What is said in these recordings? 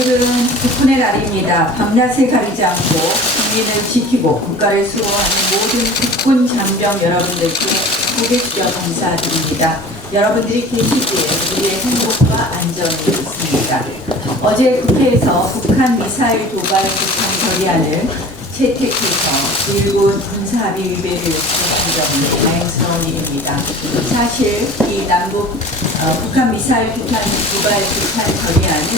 오늘은 국군의 날입니다. 밤낮을 가리지 않고 국민을 지키고 국가를 수호하는 모든 국군 장병 여러분들께 고개 숙여 감사드립니다. 여러분들이 계시기에 우리의 행복과 안전이 있습니다. 어제 국회에서 북한 미사일 도발 북한 결의안을 채택해서 일본 군사합의 위배를 요청한 점은 다행스러운 일입니다. 사실 이 남북 어, 북한 미사일 북한 도발 북한 결의안은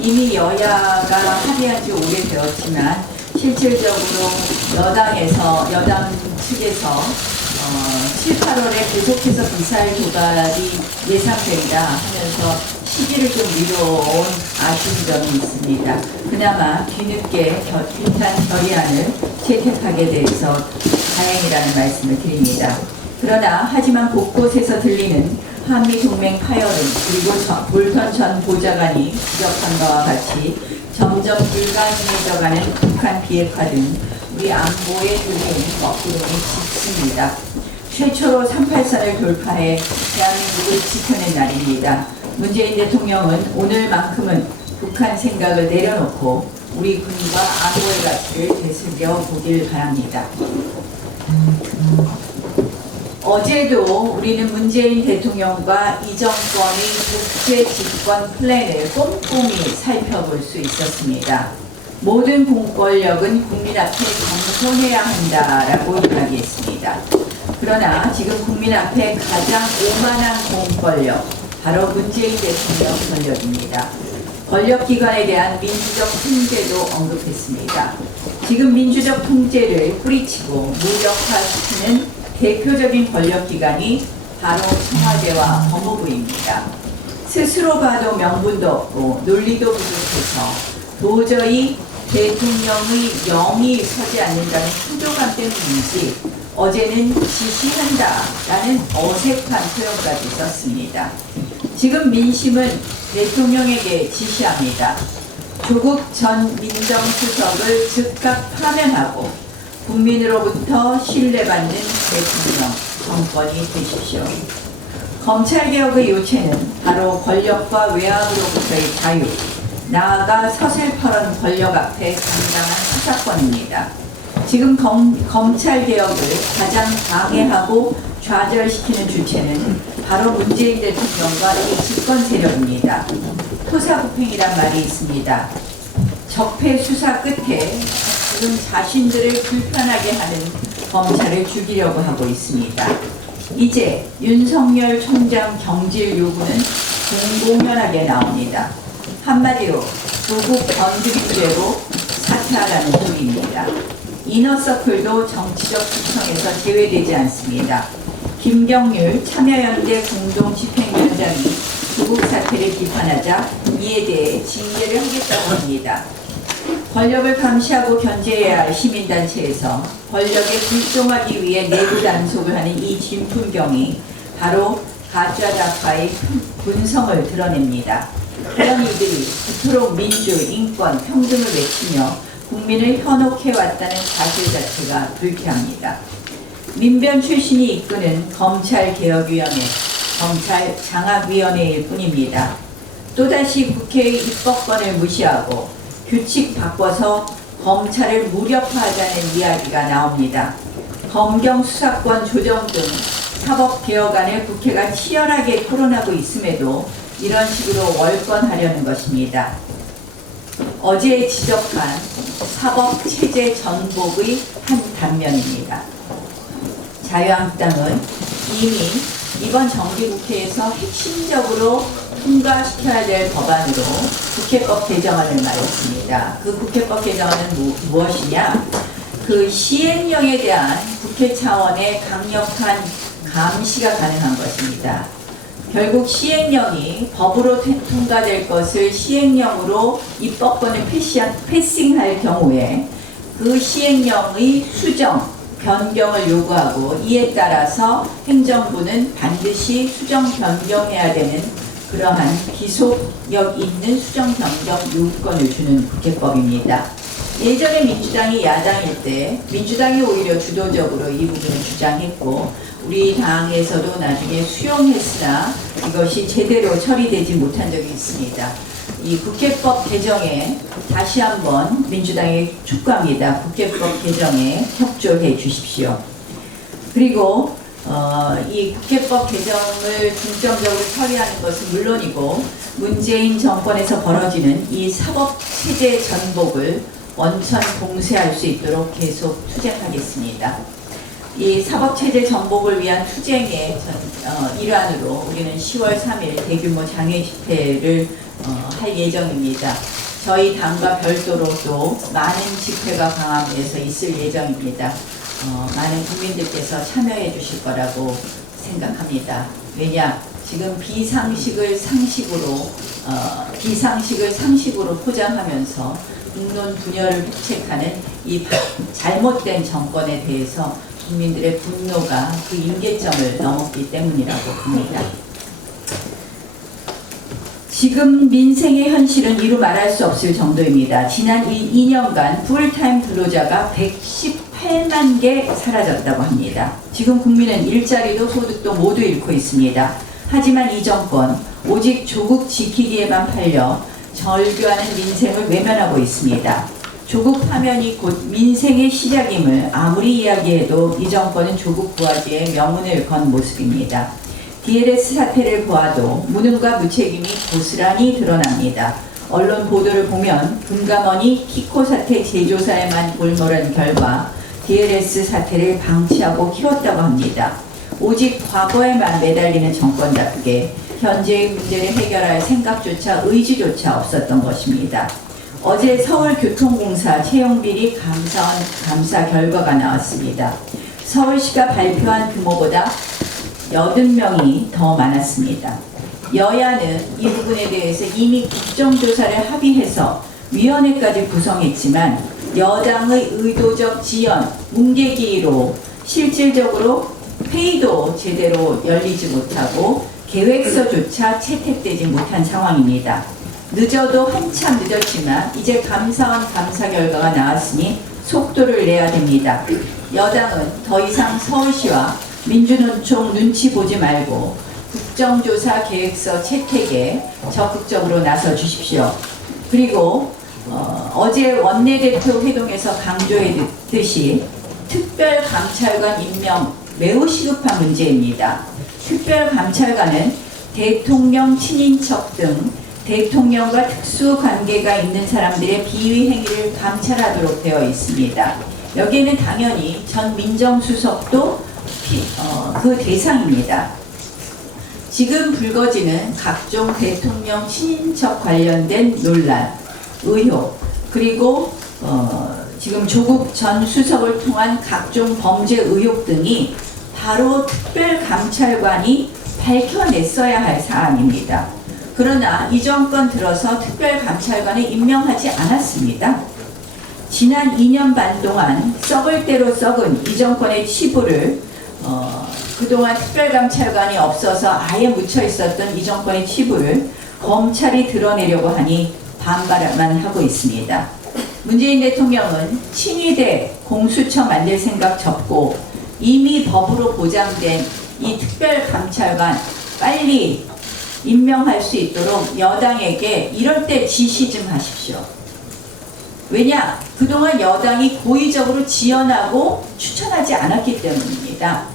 이미 여야가 합의한 지 오래되었지만 실질적으로 여당에서 여당 측에서 어, 7, 8월에 계속해서 미사일 도발이 예상된다 하면서 시기를 좀 미뤄온 아쉬운 점이 있습니다. 그나마 뒤늦게 겨- 비탄 결의안을 채택하게 돼서 다행이라는 말씀을 드립니다. 그러나 하지만 곳곳에서 들리는 한미 동맹 파열음 그리고 전- 볼턴 전 보좌관이 지적한 바와 같이 점점 불가능해져가는 북한 비핵화 등 우리 안보의 도움이 거꾸로는 짙습니다. 최초로 38선을 돌파해 대한민국을 지켜낸 날입니다. 문재인 대통령은 오늘만큼은 북한 생각을 내려놓고 우리 군과 안보의 가치를 되새겨 보길 바랍니다. 어제도 우리는 문재인 대통령과 이 정권의 국제 집권 플랜을 꼼꼼히 살펴볼 수 있었습니다. 모든 공권력은 국민 앞에 겸손해야 한다라고 이야기했습니다. 그러나 지금 국민 앞에 가장 오만한 공권력, 바로 문재인 대통령 권력입니다. 권력기관에 대한 민주적 통제도 언급했습니다. 지금 민주적 통제를 뿌리치고 무력화시키는 대표적인 권력기관이 바로 청와대와 법무부입니다. 스스로 봐도 명분도 없고 논리도 부족해서 도저히 대통령의 영이 서지 않는다는 수도감 때문인지 어제는 지시한다 라는 어색한 표현까지 썼습니다. 지금 민심은 대통령에게 지시합니다. 조국 전 민정수석을 즉각 파면하고 국민으로부터 신뢰받는 대통령 정권이 되십시오. 검찰개혁의 요체는 바로 권력과 외압으로부터의 자유, 나아가 서슬퍼런 권력 앞에 당당한 수사권입니다. 지금 검, 검찰 개혁을 가장 방해하고 좌절시키는 주체는 바로 문재인 대통령과 이 집권 세력입니다. 토사구팽이란 말이 있습니다. 적폐 수사 끝에 지금 자신들을 불편하게 하는 검찰을 죽이려고 하고 있습니다. 이제 윤석열 총장 경질 요구는 공공연하게 나옵니다. 한마디로 조국 건드림죄로 사퇴하라는 소리입니다. 이너서클도 정치적 구청에서 제외되지 않습니다. 김경률 참여연대 공동집행위원장이 조국 사태를 비판하자 이에 대해 징계를 하겠다고 합니다. 권력을 감시하고 견제해야 할 시민단체에서 권력에 불종하기 위해 내부 단속을 하는 이 진풍경이 바로 가짜 좌파의 분성을 드러냅니다. 이런 이들이 그토록 민주, 인권, 평등을 외치며 국민을 현혹해 왔다는 사실 자체가 불쾌합니다. 민변 출신이 이끄는 검찰개혁위원회, 검찰장악위원회일 뿐입니다. 또다시 국회의 입법권을 무시하고 규칙 바꿔서 검찰을 무력화하자는 이야기가 나옵니다. 검경 수사권 조정 등 사법 개혁안을 국회가 치열하게 토론하고 있음에도 이런 식으로 월권하려는 것입니다. 어제 지적한 사법 체제 전복의 한 단면입니다. 자유한국당은 이미 이번 정기국회에서 핵심적으로 통과시켜야 될 법안으로 국회법 개정안을 마련했습니다. 그 국회법 개정안은 무, 무엇이냐? 그 시행령에 대한 국회 차원의 강력한 감시가 가능한 것입니다. 결국 시행령이 법으로 태- 통과될 것을 시행령으로 입법권을 패싱할 경우에 그 시행령의 수정, 변경을 요구하고 이에 따라서 행정부는 반드시 수정 변경해야 되는 그러한 기속력 있는 수정 변경 요구권을 주는 국회법입니다. 예전에 민주당이 야당일 때 민주당이 오히려 주도적으로 이 부분을 주장했고 우리 당에서도 나중에 수용했으나 이것이 제대로 처리되지 못한 적이 있습니다. 이 국회법 개정에 다시 한번 민주당에 촉구합니다. 국회법 개정에 협조해 주십시오. 그리고 어, 이 국회법 개정을 중점적으로 처리하는 것은 물론이고 문재인 정권에서 벌어지는 이 사법 체제 전복을 원천 봉쇄할 수 있도록 계속 투쟁하겠습니다. 이 사법 체제 전복을 위한 투쟁의 전- 어, 일환으로 우리는 10월 3일 대규모 장애 집회를 어, 할 예정입니다. 저희 당과 별도로 또 많은 집회가 광화문에서 있을 예정입니다. 어, 많은 국민들께서 참여해 주실 거라고 생각합니다. 왜냐? 지금 비상식을 상식으로 어, 비상식을 상식으로 포장하면서 국론 분열을 획책하는 이 바- 잘못된 정권에 대해서 국민들의 분노가 그 임계점을 넘었기 때문이라고 봅니다. 지금 민생의 현실은 이루 말할 수 없을 정도입니다. 지난 이 2년간 풀타임 근로자가 118만 개 사라졌다고 합니다. 지금 국민은 일자리도 소득도 모두 잃고 있습니다. 하지만 이 정권 오직 조국 지키기에만 팔려 절규하는 민생을 외면하고 있습니다. 조국 파면이 곧 민생의 시작임을 아무리 이야기해도 이 정권은 조국 부하지의 명운을 건 모습입니다. DLS 사태를 보아도 무능과 무책임이 고스란히 드러납니다. 언론 보도를 보면 금감원이 키코 사태 제조사에만 골몰한 결과 DLS 사태를 방치하고 키웠다고 합니다. 오직 과거에만 매달리는 정권답게 현재의 문제를 해결할 생각조차 의지조차 없었던 것입니다. 어제 서울교통공사 채용비리 감사원 감사 결과가 나왔습니다. 서울시가 발표한 규모보다 80명이 더 많았습니다. 여야는 이 부분에 대해서 이미 국정조사를 합의해서 위원회까지 구성했지만 여당의 의도적 지연, 뭉개기로 실질적으로 회의도 제대로 열리지 못하고 계획서조차 채택되지 못한 상황입니다. 늦어도 한참 늦었지만 이제 감사원 감사 결과가 나왔으니 속도를 내야 됩니다. 여당은 더 이상 서울시와 민주노총 눈치 보지 말고 국정조사 계획서 채택에 적극적으로 나서 주십시오. 그리고 어, 제 원내대표 회동에서 강조했듯이 특별감찰관 임명 매우 시급한 문제입니다. 특별감찰관은 대통령 친인척 등 대통령과 특수 관계가 있는 사람들의 비위 행위를 감찰하도록 되어 있습니다. 여기에는 당연히 전 민정수석도 피- 어, 그 대상입니다. 지금 불거지는 각종 대통령 친인척 관련된 논란, 의혹, 그리고 어, 지금 조국 전 수석을 통한 각종 범죄 의혹 등이 바로 특별감찰관이 밝혀냈어야 할 사안입니다. 그러나 이 정권 들어서 특별감찰관을 임명하지 않았습니다. 지난 2년 반 동안 썩을 대로 썩은 이 정권의 치부를 어, 그동안 특별감찰관이 없어서 아예 묻혀 있었던 이 정권의 치부를 검찰이 드러내려고 하니 반발만 하고 있습니다. 문재인 대통령은 친위대 공수처 만들 생각 접고 이미 법으로 보장된 이 특별감찰관 빨리 임명할 수 있도록 여당에게 이럴 때 지시 좀 하십시오. 왜냐? 그동안 여당이 고의적으로 지연하고 추천하지 않았기 때문입니다.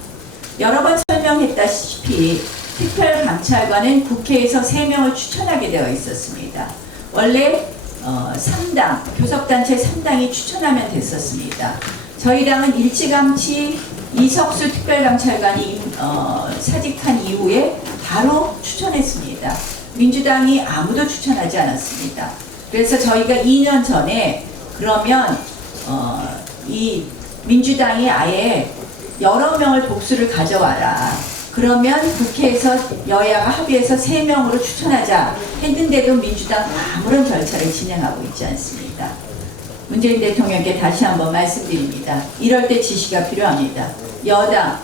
여러 번 설명했다시피 특별감찰관은 국회에서 3명을 추천하게 되어 있었습니다. 원래 어, 3당, 교섭단체 3당이 추천하면 됐었습니다. 저희 당은 일찌감치 이석수 특별감찰관이 어, 사직한 이후에 바로 추천했습니다. 민주당이 아무도 추천하지 않았습니다. 그래서 저희가 2년 전에 그러면 어, 이 민주당이 아예 여러 명을 복수를 가져와라. 그러면 국회에서 여야가 합의해서 세 명으로 추천하자 했는데도 민주당 아무런 절차를 진행하고 있지 않습니다. 문재인 대통령께 다시 한번 말씀드립니다. 이럴 때 지시가 필요합니다. 여당,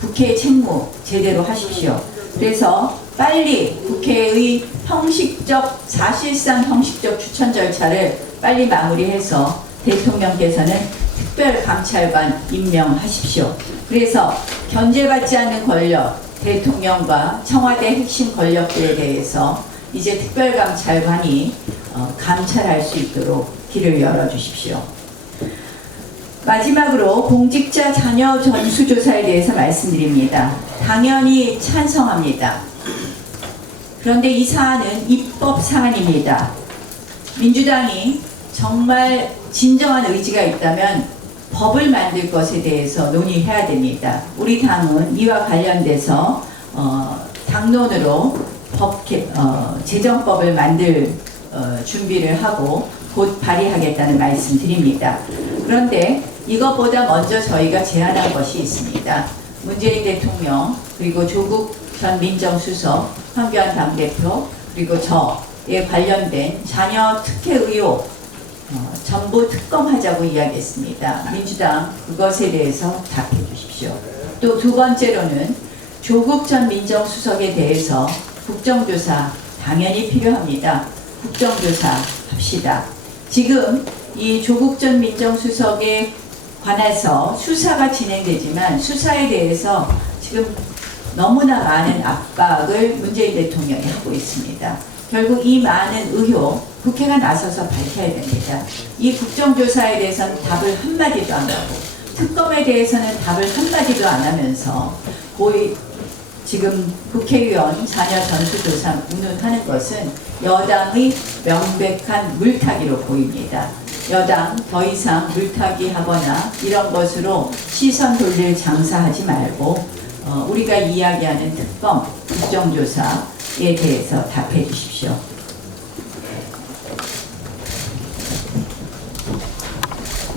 국회의 책무 제대로 하십시오. 그래서 빨리 국회의 형식적, 사실상 형식적 추천 절차를 빨리 마무리해서 대통령께서는 특별 감찰관 임명하십시오. 그래서 견제받지 않는 권력, 대통령과 청와대 핵심 권력들에 대해서 이제 특별감찰관이 어, 감찰할 수 있도록 길을 열어주십시오. 마지막으로 공직자 자녀 전수조사에 대해서 말씀드립니다. 당연히 찬성합니다. 그런데 이 사안은 입법 사안입니다. 민주당이 정말 진정한 의지가 있다면 법을 만들 것에 대해서 논의해야 됩니다. 우리 당은 이와 관련돼서 어, 당론으로 법 개- 어, 제정법을 만들 어, 준비를 하고 곧 발의하겠다는 말씀 드립니다. 그런데 이것보다 먼저 저희가 제안한 것이 있습니다. 문재인 대통령 그리고 조국 전 민정수석, 황교안 당대표 그리고 저에 관련된 자녀 특혜 의혹 어, 전부 특검하자고 이야기했습니다. 민주당 그것에 대해서 답해 주십시오. 또 두 번째로는 조국 전 민정수석에 대해서 국정조사 당연히 필요합니다. 국정조사 합시다. 지금 이 조국 전 민정수석에 관해서 수사가 진행되지만 수사에 대해서 지금 너무나 많은 압박을 문재인 대통령이 하고 있습니다. 결국 이 많은 의혹 국회가 나서서 밝혀야 됩니다. 이 국정조사에 대해서는 답을 한마디도 안 하고 특검에 대해서는 답을 한마디도 안 하면서 고의 지금 국회의원 자녀 전수조사 운운하는 것은 여당의 명백한 물타기로 보입니다. 여당 더 이상 물타기 하거나 이런 것으로 시선 돌릴 장사하지 말고 어, 우리가 이야기하는 특검 국정조사에 대해서 답해 주십시오.